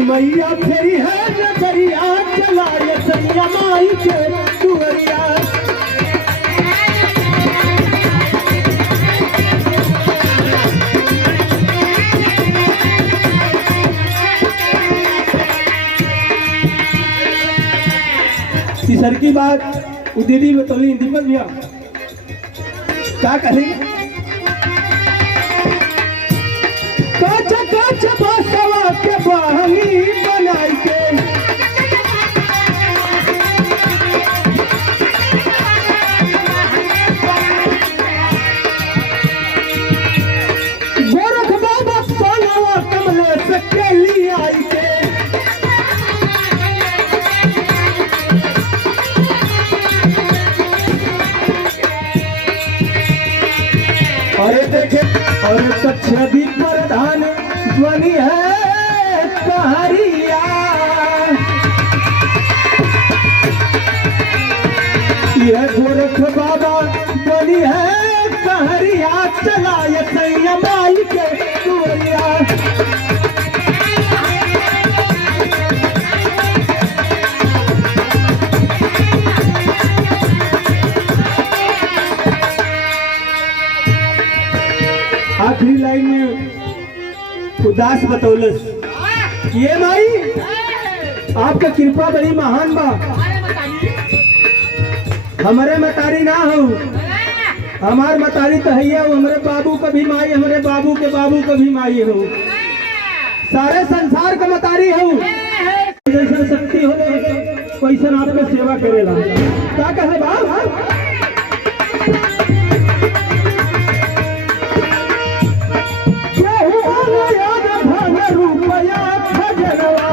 कि मैया फेरी है नजरिया चलाए सैया माई के दुअरिया। तीसर की बात वो दीदी बतौली दीपक भैया क्या कहेंगे। काच काच बासवा के बहनी बनाई के गोरख बाबा सोनावा कमले से केली आई के और देखे और छवि प्रधान ध्वनि है कहरिया। यह गोरख बाबा ध्वनि है कहरिया चलाए सैया माई के दुअरिया। आखिरी लाइन में उदास बतौलस ये माई आपका कृपा बड़ी महान बा। हमारे मतारी ना हो हमार मतारी तो है हमारे बाबू का भी माई हमारे बाबू के बाबू का भी माई हो सारे संसार का मतारी हो। जैसा शक्ति हो वैसा आपका सेवा करेला क्या कहे बाबा। रुपया खजनवा